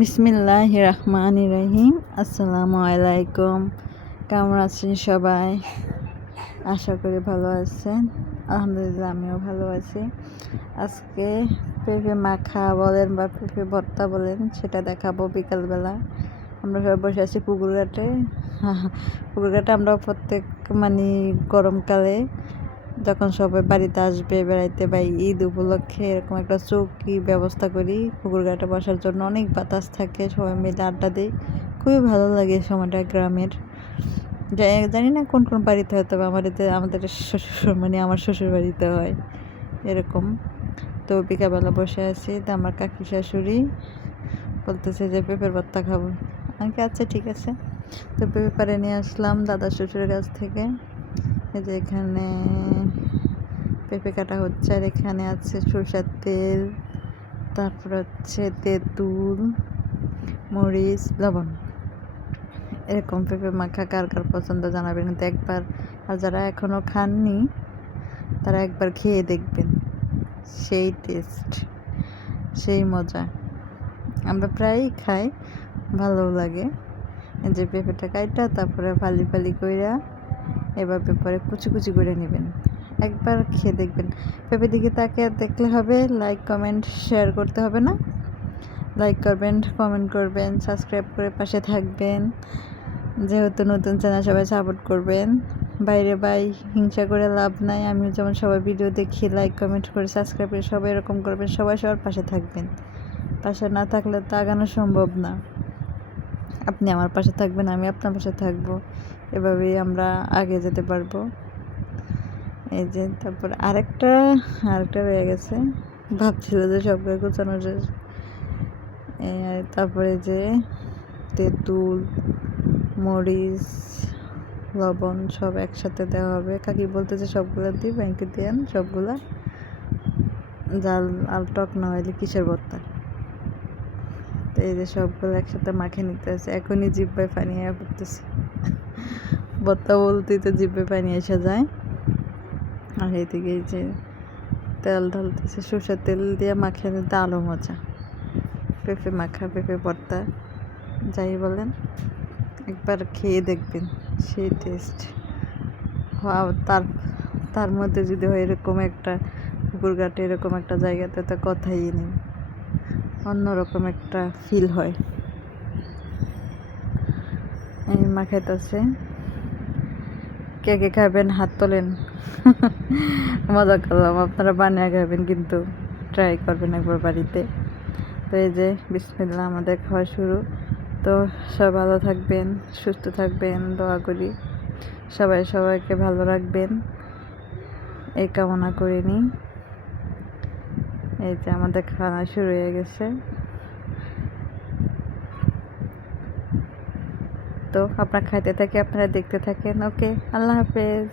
বিসমিল্লাহির রহমানির রহিম। আসসালামু আলাইকুম। কেমন আছেন সবাই? আশা করি ভালো আছেন। আলহামদুলিল্লাহ আমিও ভালো আছি। আজকে পেঁপে মাখা বলেন বা পেঁপে ভর্তা বলেন, সেটা দেখাবো বিকালবেলা। আমরা সবাই বসে আছি পুকুর ঘাটে। পুকুর ঘাটে আমরা প্রত্যেক গরমকালে যখন সবাই বাড়িতে আসবে বেড়াইতে বা ঈদ উপলক্ষে এরকম একটা চৌকি ব্যবস্থা করি পুকুর ঘাটে বসার জন্য। অনেক বাতাস থাকে, সবাই মিলে আড্ডা দিই, খুবই ভালো লাগে সময়টা। গ্রামের জানি না কোন কোন বাড়িতে হয়, তবে আমাদের শ্বশুর আমার শ্বশুর বাড়িতে হয় এরকম। তো বিকালবেলা বসে আছি, তো আমার কাকি শাশুড়ি বলতেছে যে পেঁপের ভর্তা খাবো। আমাকে আচ্ছা ঠিক আছে। তো পেঁপে পাড়ে নিয়ে আসলাম দাদা শ্বশুরের কাছ থেকে। এই যে এখানে পেঁপে কাটা হচ্ছে, আর এখানে আছে সরষের তেল, তারপর হচ্ছে তেঁতুল, মরিচ, লবণ। এরকম পেঁপে মাখা কার কার পছন্দ জানাবেন কিন্তু একবার। আর যারা এখনও খাননি তারা একবার খেয়ে দেখবেন, সেই টেস্ট, সেই মজা। আমরা প্রায়ই খাই, ভালো লাগে। এই যে পেঁপেটা কাইটা তারপরে ফালি ফালি কইরা এবার পেঁপে কুচি কুচি করে নেবেন। একবার খেয়ে দেখবেন। পেঁপে দিকে তাকে দেখলে হবে, লাইক কমেন্ট শেয়ার করতে হবে না? লাইক করবেন, কমেন্ট করবেন, সাবস্ক্রাইব করে পাশে থাকবেন। যেহেতু নতুন চ্যানেল, সবাই সাপোর্ট করবেন। বাইরে হিংসা করে লাভ নাই। আমিও যেমন সবাই ভিডিও দেখি, লাইক কমেন্ট করে সাবস্ক্রাইব করে সবাই এরকম করবেন। সবাই সবার পাশে থাকবেন। পাশে না থাকলে তো আগানো সম্ভব না। আপনি আমার পাশে থাকবেন, আমি আপনার পাশে থাকবো, এভাবেই আমরা আগে যেতে পারবো। এই যে তারপর আরেকটা রয়ে গেছে, ভাবছিল যে সবগুলো গোছানো শেষ। তারপরে যে তেঁতুল, মরিচ, লবণ সব একসাথে দেওয়া হবে। কাকি বলতেছে সবগুলো দিয়ে ব্যাংকে দেন, সবগুলা জাল আর টক না হইলে কিসের ভর্তা। তো এই যে সবগুলো একসাথে মাখিয়ে নিতে আছে। এখনই জিব্বায় পানি পড়তেছে। ভর্তা বলতেই তো জিব্বায় পানি এসে যায়। আর এইদিকে এই যে তেল ঢালতেছে, সরষের তেল দিয়ে মাখিয়ে নিতে আরও মজা। পেঁপে মাখা, পেঁপে ভর্তা যাই বলেন, একবার খেয়ে দেখবেন, সেই টেস্ট। তার মধ্যে যদি হয় এরকম একটা পুকুর ঘাটে, এরকম একটা জায়গাতে, তো কথাই নেই, অন্যরকম একটা ফিল হয়। এই মাখাইতেছে, কে কে খাবেন হাত তোলেন। মজা করলাম, আপনারা বানিয়ে খাবেন, কিন্তু ট্রাই করবেন একবার বাড়িতে। তো এই যে বিসমিল্লাহ, আমাদের খাওয়া শুরু। তো সবাই ভালো থাকবেন, সুস্থ থাকবেন, দোয়া করি সবাই সবাইকে ভালো রাখবেন, এই কামনা করে নিই। এই যে আমাদের খাওয়া শুরু হয়ে গেছে। তো আপনারা খাইতে থাকে, আপনারা দেখতে থাকেন। ওকে, আল্লাহ হাফেজ।